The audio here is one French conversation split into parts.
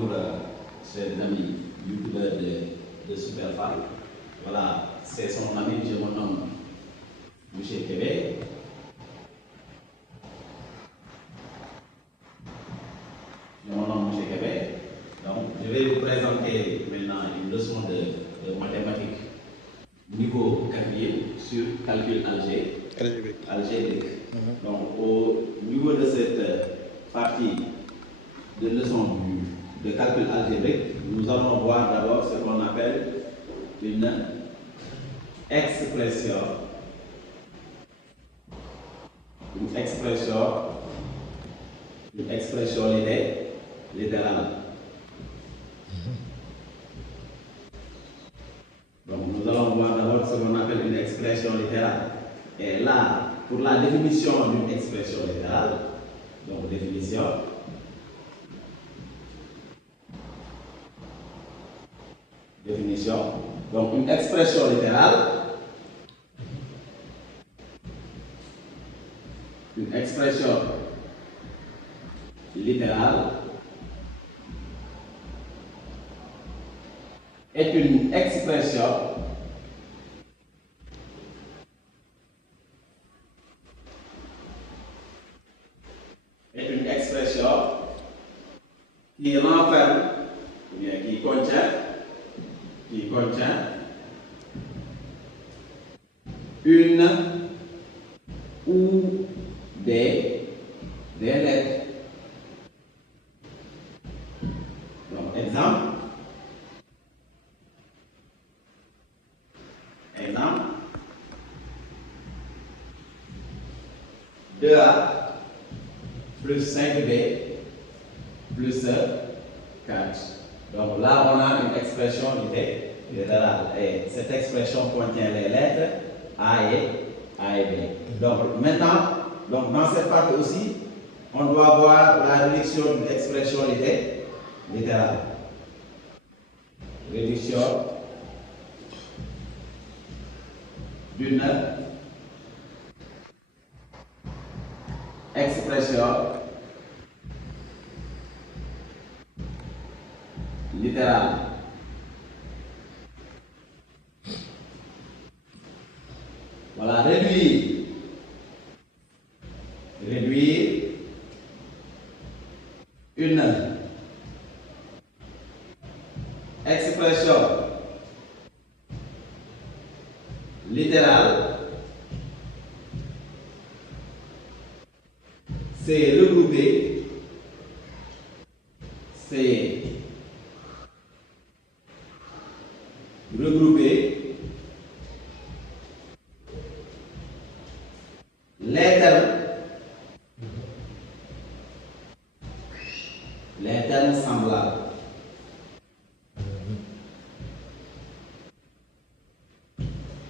bonjour, chers amis youtubeurs de Superfan. Voilà, c'est son ami, je me nomme M. Kébé. Je me nomme M. Kébé. Donc, je vais vous présenter maintenant une leçon de mathématiques niveau 4e sur calcul algébrique. Donc, au niveau de cette partie de leçon de calcul algébrique, nous allons voir d'abord ce qu'on appelle une expression littérale. Donc nous allons voir d'abord ce qu'on appelle une expression littérale. Et là, pour la définition d'une expression littérale, donc définition. Donc une expression littérale. Une expression littérale est une expression qui renferme ou bien qui contient une ou des lettres. Donc, exemple, 2A plus 5B plus 4. Donc là, on a une expression littérale. Et cette expression contient les lettres A et B. Donc maintenant, dans cette partie aussi, on doit voir la réduction d'une expression littérale. Réduction d'une expression littérale. Voilà, réduire une expression littérale, c'est regrouper les termes semblables.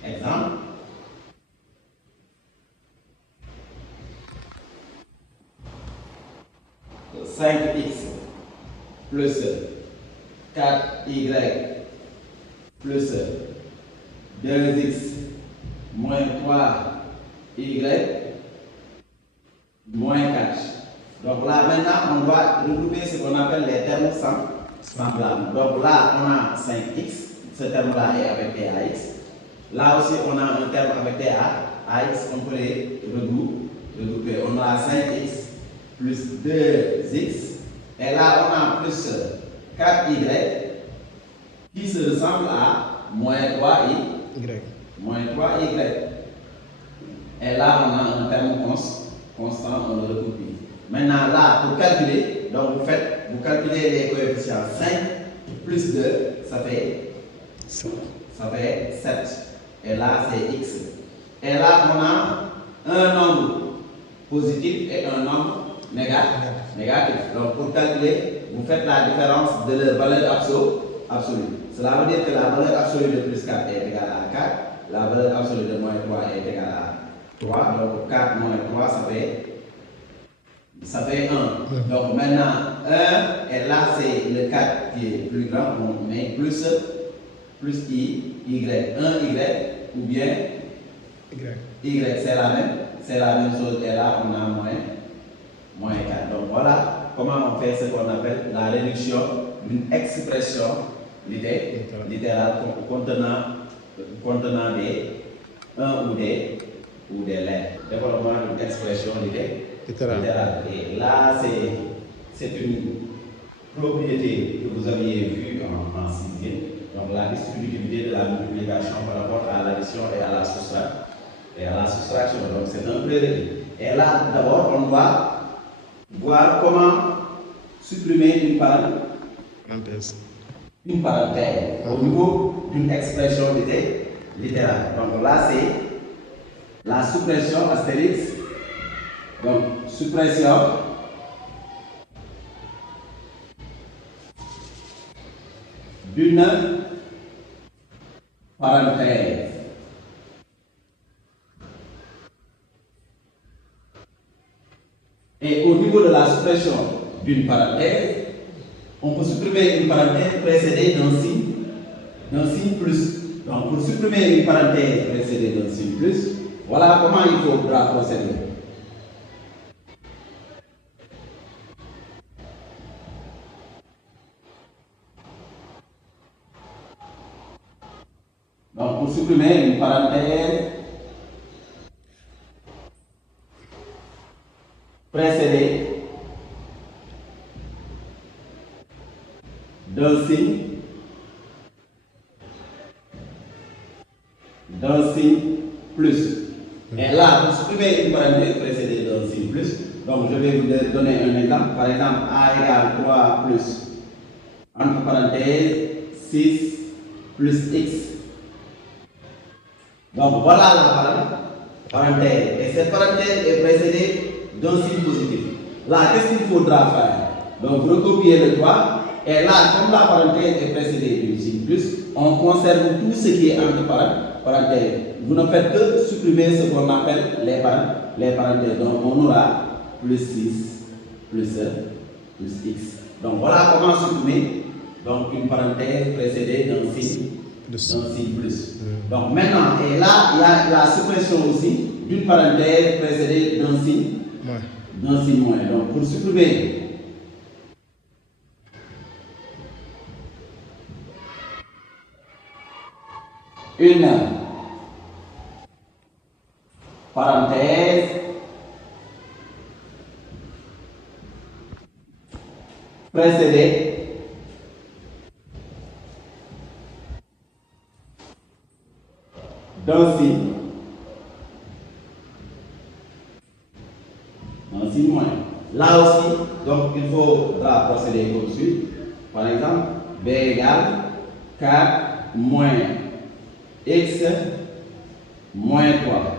Exemple, « 5x plus 4y plus 2x moins 3y moins 4. » Donc là, maintenant, on va regrouper ce qu'on appelle les termes semblables. Donc là, on a 5x, ce terme-là est avec TAX. Là aussi, on a un terme avec TAX, on peut les regrouper. On a 5x plus 2x, et là, on a plus 4y qui se ressemble à moins 3y. Et là, on a un terme constant, on le recoupe. Maintenant, là, pour calculer, donc vous calculez les coefficients. 5 plus 2, ça fait 7. Et là, c'est x. Et là, on a un nombre positif et un nombre négatif. Donc, pour calculer, vous faites la différence de leur valeur absolue. Cela veut dire que la valeur absolue de plus 4 est égale à 4. La valeur absolue de moins 3 est égale à 3. Donc, 4 moins 3, ça fait 1. Donc maintenant, 1, et là c'est le 4 qui est plus grand, on met plus y, 1y, ou bien y, c'est la même chose, et là on a moins 4. Donc voilà comment on fait ce qu'on appelle la réduction d'une expression littérale contenant des lettres. Développement d'une expression littérale. Et là, c'est une propriété que vous aviez vue en sixième. Donc la distributivité de la multiplication par rapport à l'addition et à la soustraction. Donc c'est un prérequis. Et là, d'abord, on doit voir comment supprimer une parenthèse au niveau d'une expression littérale. Donc là, c'est la suppression astérix. Donc, suppression d'une parenthèse. Et au niveau de la suppression d'une parenthèse, on peut supprimer une parenthèse précédée d'un signe plus. Donc, pour supprimer une parenthèse précédée d'un signe plus, voilà comment il faudra procéder. Donc, pour supprimer une parenthèse précédée d'un signe plus. Et là, pour supprimer une parenthèse précédée d'un signe plus, donc je vais vous donner un exemple. Par exemple, A égale 3 plus, entre parenthèses, 6 plus X. Donc voilà la parenthèse. Et cette parenthèse est précédée d'un signe positif. Là, qu'est-ce qu'il faudra faire? Donc vous recopiez le 3. Et là, comme la parenthèse est précédée d'une signe plus, on conserve tout ce qui est entre parenthèses. Vous ne faites que supprimer ce qu'on appelle les parenthèses. Donc on aura plus 6, plus X. Donc voilà comment supprimer donc, une parenthèse précédée d'un signe plus. Donc maintenant, et là, il y a la suppression aussi d'une parenthèse précédée d'un signe moins. Donc pour supprimer une parenthèse précédée d'un signe moins. Là aussi, donc il faudra procéder comme suit. Par exemple, B égale 4 moins X moins 3.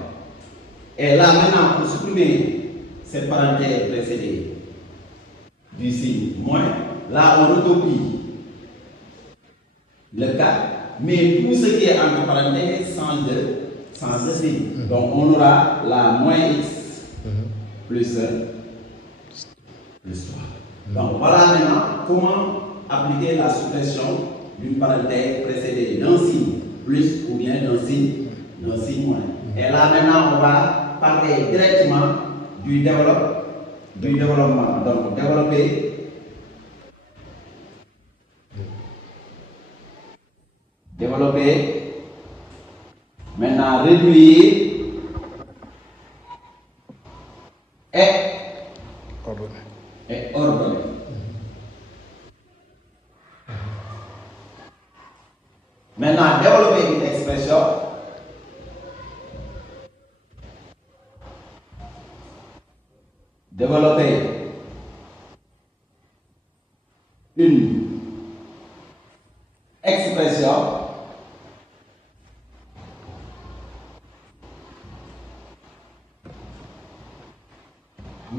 Et là maintenant, pour supprimer cette parenthèse précédée du signe moins, là on recopie le 4, mais tout ce qui est entre parenthèses sans de signe. Donc on aura la moins X plus 3. Donc voilà maintenant comment appliquer la suppression d'une parenthèse précédée d'un signe plus ou bien d'un signe moins. Et là maintenant on va parler directement du développement. Donc développer, maintenant réduire et ordonner. Maintenant, développer une expression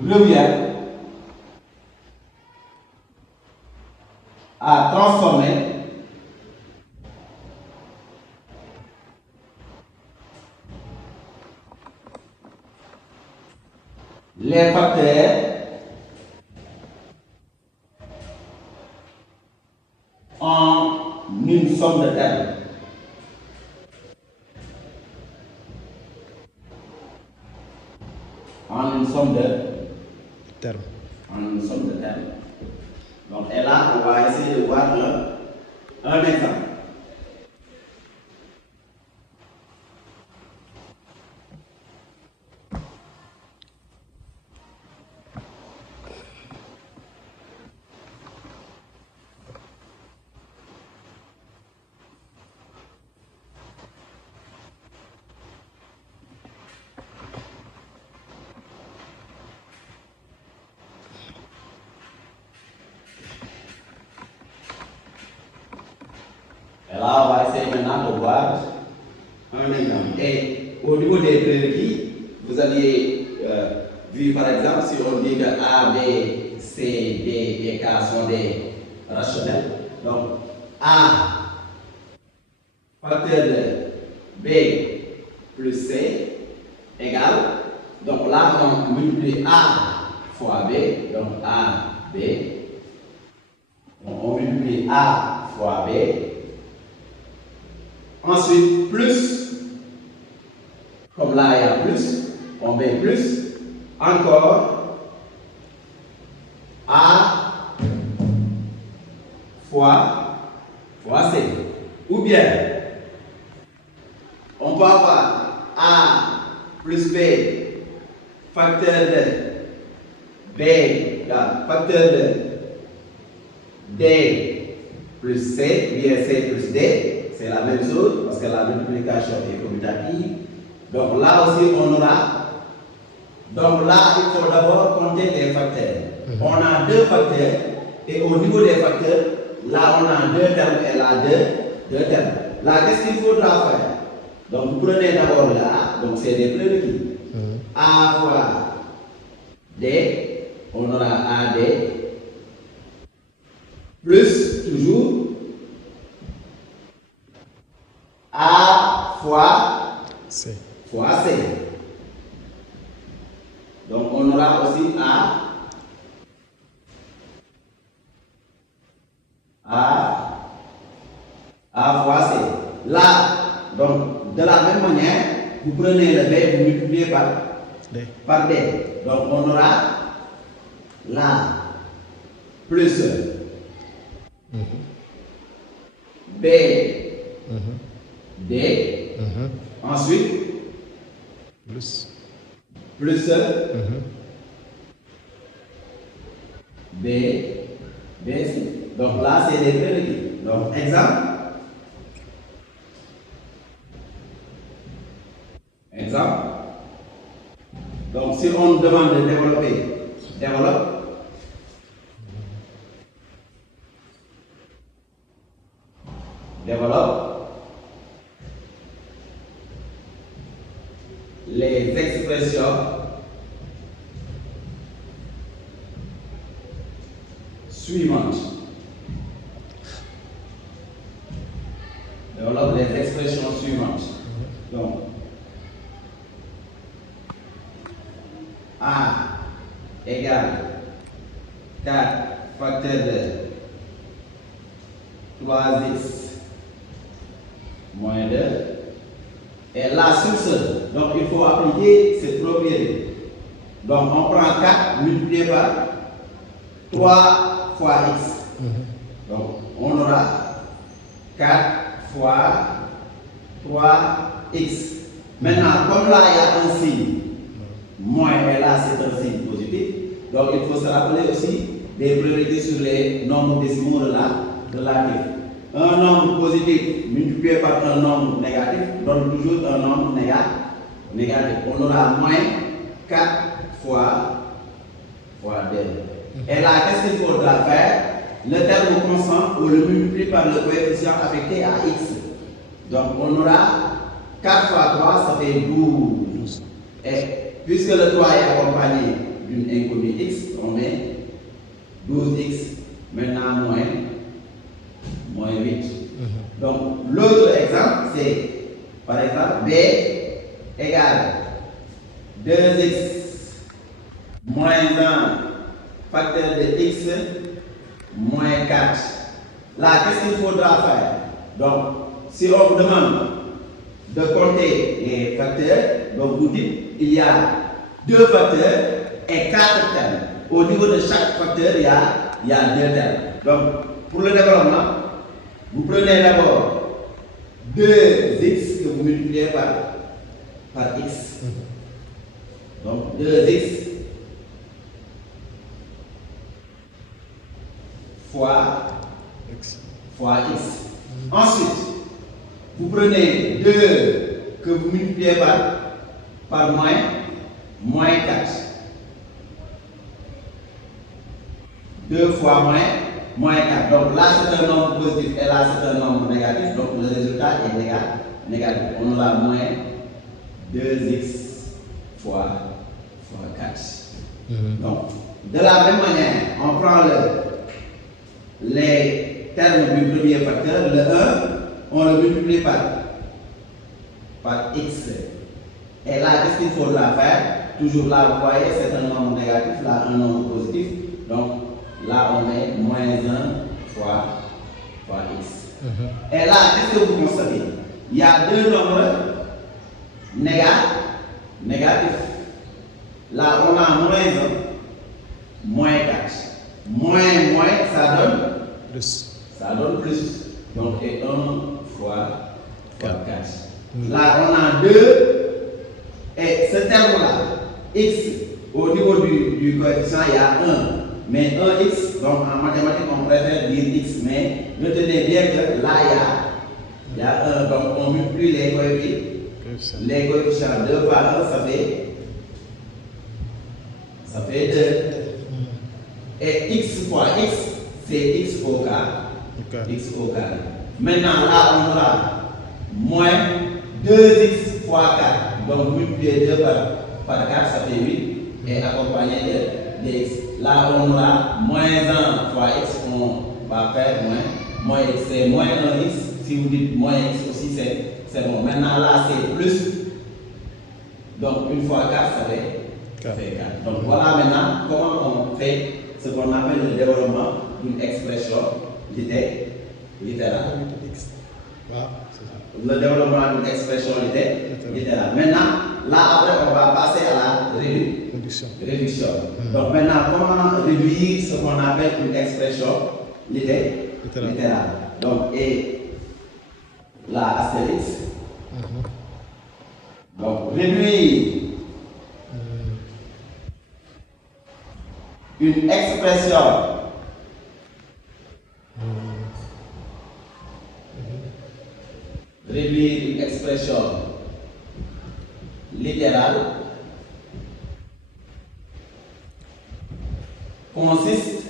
revient à transformer les facteurs en une somme de termes. En une somme de termes. on va essayer de voir un exemple. Et là, on va essayer maintenant de voir un exemple. Et au niveau des prérequis, vous aviez vu par exemple, si on dit que A, B, C, D et K sont des rationnels. Donc, A, facteur de B plus C égale. Donc là, on multiplie A fois B. Donc A, B. Donc, on multiplie A fois B. Ensuite, plus, comme là il y a plus, on met plus, encore A fois C. Ou bien, on peut avoir A plus B, facteur de B, facteur de D plus C, ou bien C plus D. C'est la même chose parce que la multiplication est commutative. Donc là aussi on aura. Donc là il faut d'abord compter les facteurs. On a deux facteurs et au niveau des facteurs, là on a deux termes et là deux termes. Là qu'est-ce qu'il faudra faire? Donc vous prenez d'abord là, donc c'est des prérequis. A fois D, on aura AD plus toujours A fois C. Donc on aura aussi A fois C. Là, donc de la même manière, vous prenez le B, vous multipliez par D. Donc on aura là plus B. D, ensuite plus B, C. Donc là, c'est des prérequis. Donc, exemple. Donc, si on demande de développer, développe les expressions suivantes. Développe les expressions suivantes. Donc, A égale 4 facteur de 3x moins 2. Et là, sur ce, donc il faut appliquer cette propriété. Donc on prend 4 multiplié par 3 fois x. Donc on aura 4 fois 3x. Maintenant, comme là il y a un signe moins et là c'est un signe positif, donc il faut se rappeler aussi des prérequis sur les nombres décimaux relatifs. Un nombre positif multiplié par un nombre négatif donne toujours un nombre négatif. On aura moins 4 fois 2. Et là, qu'est-ce qu'il faudra faire? Le terme constant, on le multiplie par le coefficient affecté à x. Donc on aura 4 fois 3, ça fait 12. Et puisque le 3 est accompagné d'une inconnue x, on met 12x, maintenant moins 8. Donc l'autre exemple, c'est par exemple b égale 2x moins 1 facteur de x moins 4. Là, qu'est-ce qu'il faudra faire? Donc, si on vous demande de compter les facteurs, donc vous dites il y a 2 facteurs et 4 termes. Au niveau de chaque facteur, il y a 2 termes. Donc, Pour le développement, vous prenez d'abord 2x que vous multipliez par x. Donc 2x fois x. Ensuite, vous prenez 2 que vous multipliez par moins 4. 2 fois moins 4. Donc là, c'est un nombre positif et là, c'est un nombre négatif. Donc le résultat est négatif. On aura moins 2x fois 4. Donc, de la même manière, on prend les termes du premier facteur. Le 1, on le multiplie par x. Et là, qu'est-ce qu'il faudra faire? Toujours là, vous voyez, c'est un nombre négatif, là, un nombre positif. Donc, là, on met moins 1 fois x. Et là, qu'est-ce que vous constatez? Il y a deux nombres négatifs. Là, on a moins 1, moins 4. Moins, ça donne plus. Ça donne plus. Donc, et 1 fois 4. Là, on a 2. Et ce terme-là, x, au niveau du coefficient, il y a 1. Mais 1x, donc en mathématiques, on préfère dire x. Mais retenez bien que là, il y a 1. Donc, on multiplie les coefficients. Les coefficients 2 par 1, ça fait 2. Et x fois x, c'est x au carré. X au carré. Maintenant, là, on aura moins 2x fois 4. Donc, multiplier 2 par 4, ça fait 8. Et accompagné de x. Là, on aura moins 1 fois x, on va faire moins x. C'est moins 1x. Si vous dites moins x aussi, c'est bon. Maintenant, là, c'est plus. Donc, 1 fois 4, ça fait 4. Donc, voilà maintenant comment on fait ce qu'on appelle le développement d'une expression littérale. Le développement d'une expression littérale. Maintenant, là, après, on va passer à la réduction. Donc, maintenant, comment réduire ce qu'on appelle une expression littérale? Donc, et la astérix. Donc, réduire une expression littérale consiste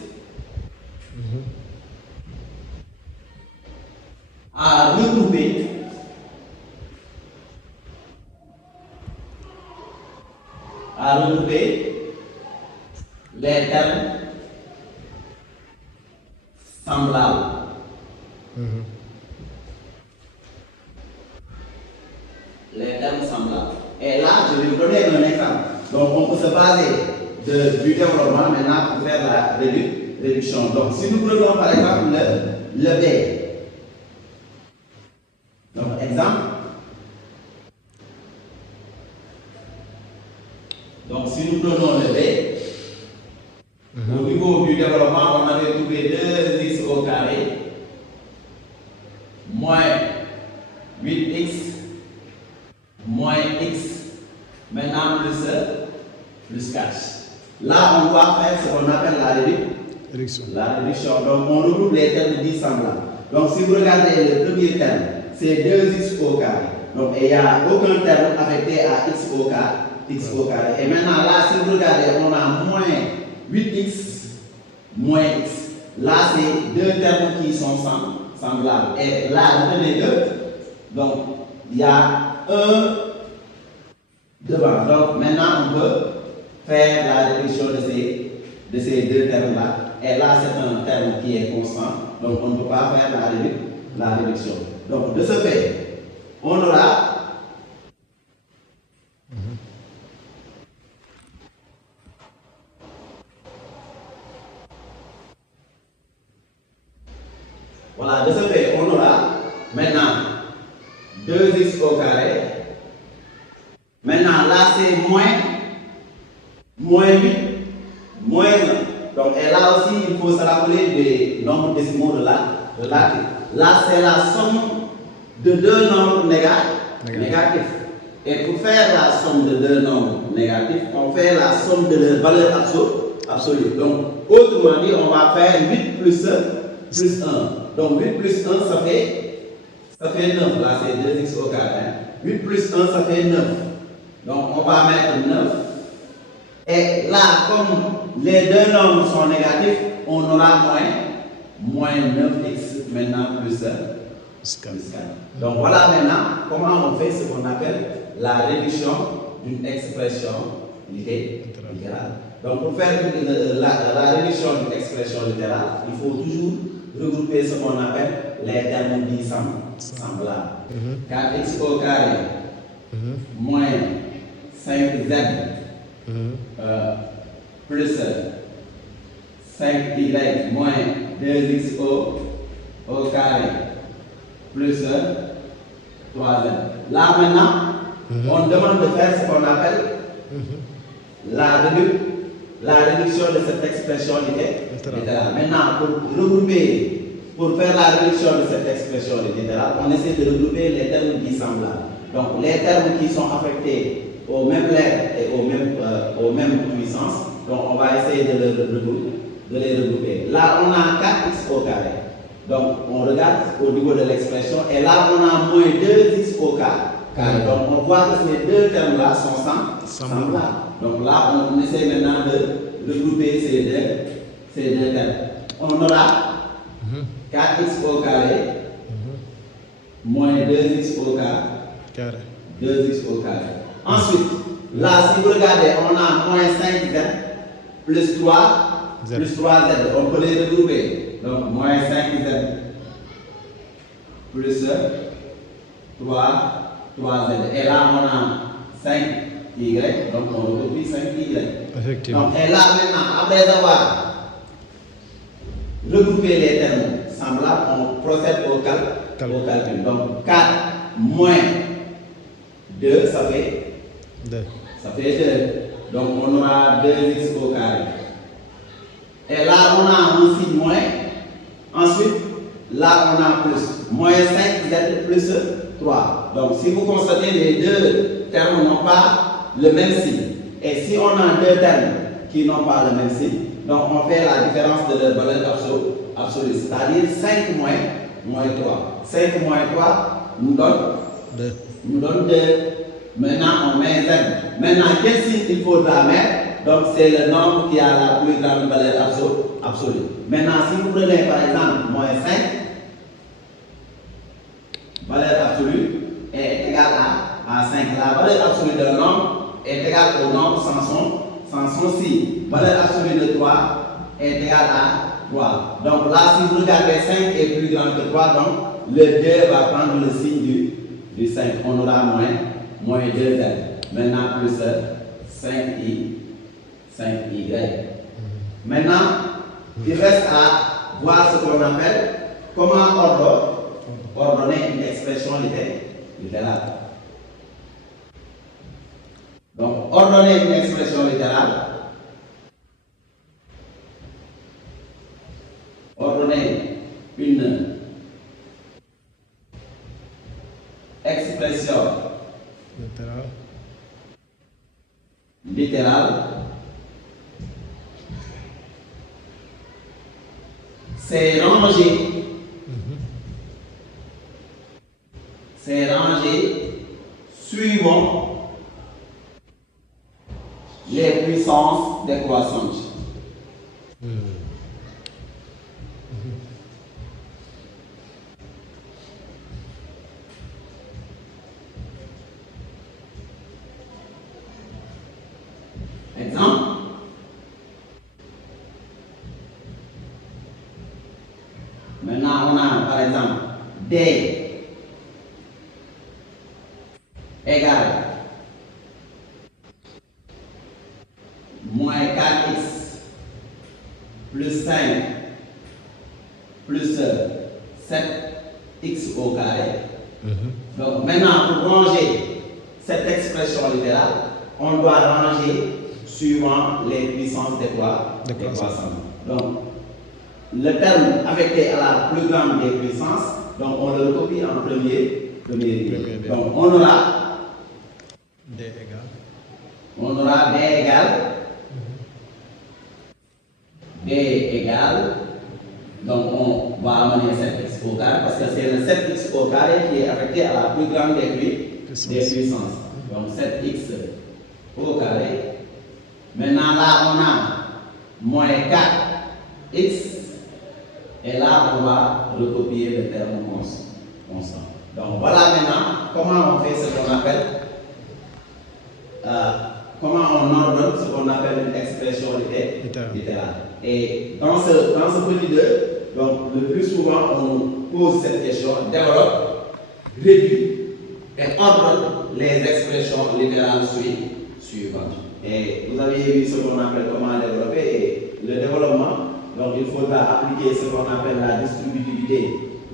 à regrouper les termes semblables. Les termes semblables. Et là, je vais vous donner un exemple. Donc, on peut se baser du développement maintenant pour faire la réduction. Donc, si nous prenons par exemple le B. Donc, exemple. Donc, si nous prenons le B, au niveau du développement, on avait trouvé 2x au carré moins 8x moins x maintenant plus 4. Là, on doit faire ce qu'on appelle la réduction. Donc, on regroupe les termes dits semblables. Donc, si vous regardez le premier terme, c'est 2x au carré. Donc, il n'y a aucun terme affecté à x au carré. Et maintenant, là, si vous regardez, on a moins 8x moins x. Là, c'est deux termes qui sont semblables. Et là, retenez que, donc, il y a 1 devant. Donc, maintenant, on peut faire la réduction de ces deux termes-là. Et là, c'est un terme qui est constant. Donc, on ne peut pas faire la réduction. Donc, de ce fait, on aura voilà, de ce fait, on aura maintenant 2x au carré. Maintenant, là, c'est moins 8, moins 1. Donc, et là, là aussi, il faut se rappeler des nombres décimaux de l'article. Là, c'est la somme de deux nombres négatifs. Et pour faire la somme de deux nombres négatifs, on fait la somme de leur valeur absolue. Donc, autrement dit, on va faire 8 plus 1. Donc, 8 plus 1, ça fait 9. Là, c'est 2x au carré. Hein. 8 plus 1, ça fait 9. Donc, on va mettre 9. Et là, comme les deux nombres sont négatifs, on aura moins 9x maintenant plus 4. Donc voilà maintenant comment on fait ce qu'on appelle la réduction d'une expression littérale. Donc pour faire la réduction d'une expression littérale, il faut toujours regrouper ce qu'on appelle les termes dits semblables. 4x au carré moins 5z plus 5y moins 2x au carré plus 3z. Là maintenant, on demande de faire ce qu'on appelle la réduction de cette expression littérale. Maintenant, pour faire la réduction de cette expression littérale, on essaie de regrouper les termes dits semblables. Donc les termes qui sont affectés aux mêmes lettres et aux mêmes puissances, donc on va essayer de les regrouper. Là, on a 4x au carré. Donc, on regarde au niveau de l'expression, et là, on a moins 2x au carré. Donc, on voit que ces deux termes-là sont semblables. Donc là, on essaie maintenant de regrouper ces deux termes. On aura 4x au carré moins 2x au carré. 2x au carré. Ensuite, là, si vous regardez, on a moins 5z plus 3z. On peut les regrouper. Donc, moins 5z plus 3z. Et là, on a 5y. Donc, on recopie 5y. Effectivement. Donc, et là, maintenant, après avoir regroupé les termes semblables, on procède au calcul. Donc, 4 moins 2, ça fait 2. Donc, on aura 2x au carré. Et là, on a aussi moins. Ensuite, là, on a plus. Moins 5z plus 3. Donc, si vous constatez, les deux termes n'ont pas le même signe. Et si on a deux termes qui n'ont pas le même signe, donc on fait la différence de leur valeur absolue. C'est-à-dire 5 moins 3. 5 moins 3 nous donne 2. Maintenant, on met z. Maintenant, quel signe il faudra mettre? Donc, c'est le nombre qui a la plus grande valeur absolue. Maintenant, si vous prenez par exemple moins 5, valeur absolue est égale à 5. La valeur absolue d'un nombre est égale au nombre sans son signe. Valeur absolue de 3 est égale à 3. Donc là, si vous regardez 5 est plus grand que 3, donc le 2 va prendre le signe du 5. On aura moins 2z. Maintenant, plus 5y. Maintenant, il reste à voir ce qu'on appelle comment ordonner une expression littérale. Donc, ordonner une expression littérale. Ordonner une expression littérale. C'est ranger. C'est ranger suivant les puissances décroissantes. Exemple. Maintenant, on a par exemple D égale moins 4x plus 5 plus 7x au carré. Donc maintenant, pour ranger cette expression littérale, on doit ranger suivant les puissances décroissantes. Donc, le terme affecté à la plus grande des puissances, donc on le copie en premier lieu. Donc, on aura D égale. On aura D égale, donc on va amener 7x au carré parce que c'est le 7x au carré qui est affecté à la plus grande des puissances. Donc 7x au carré. Maintenant là on a moins 4x et là on va recopier le terme constant. Donc voilà maintenant comment on fait ce qu'on appelle comment on ordonne ce qu'on appelle une expression littérale. Et dans ce petit 2, donc le plus souvent on pose cette question, développe, réduit et ordonne les expressions littérales suivantes. Et vous avez vu ce qu'on appelle comment développer et le développement. Donc il faudra appliquer ce qu'on appelle la distributivité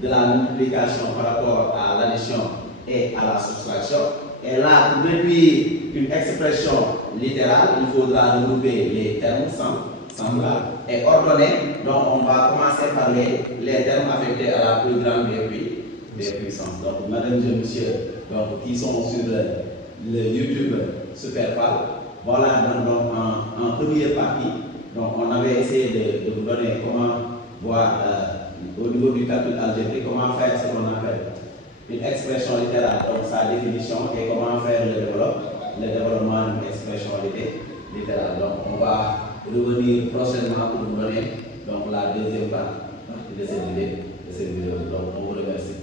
de la multiplication par rapport à l'addition et à la soustraction. Et là, pour réduire une expression littérale, il faudra regrouper les termes semblables et ordonner. Donc, on va commencer par les termes affectés à la plus grande des puissances. Donc, madame et monsieur, donc, qui sont sur le YouTube Superpal, voilà donc, en première partie. Donc, on avait essayé de vous donner comment voir au niveau du calcul algébrique, comment faire ce qu'on appelle une expression littérale, donc sa définition et comment faire le développement d'une expression littérale. Donc on va revenir prochainement pour vous donner donc, la deuxième partie de cette vidéo. Donc on vous remercie.